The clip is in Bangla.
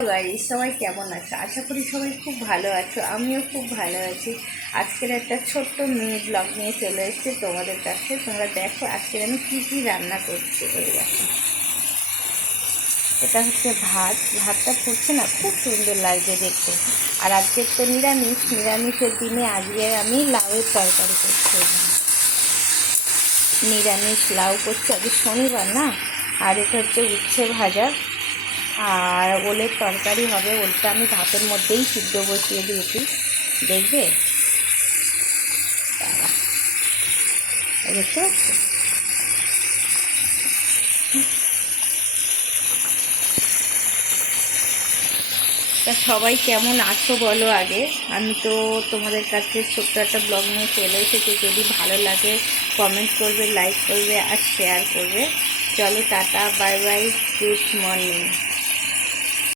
গাইস, সবাই কেমন আছো? আশা করি সবাই খুব ভালো আছো। আমিও খুব ভালো আছি। আজকের একটা ছোট্ট মিনি ব্লগ নিয়ে চলে এসেছি তোমাদের কাছে। তোমরা দেখো আজকের আমি কি কি রান্না করছি। এই দেখো, এটা হচ্ছে ভাতটা ফুটছে না, খুব সুন্দর লাগছে দেখতে। আর আজকের তো নিরামিষের দিনে আজকে আমি লাউয়ের তরকারি করছি। নিরামিষ লাউ করছি, আজকে শনিবার না। আর এটা হচ্ছে উচ্ছে ভাজা আর ওলের তরকারি হবে। ওলটা আমি ভাতের মধ্যেই সিদ্ধ বসিয়ে দিয়েছি, দেখবে। দেখতে পাচ্ছ? তা সবাই কেমন আছো বলো আগে। আমি তো তোমাদের কাছে ছোট্ট একটা ব্লগ নিয়ে চলে এসেছি। যদি ভালো লাগে কমেন্ট করবে, লাইক করবে আর শেয়ার করবে। চলো, tata, bye bye, good morning.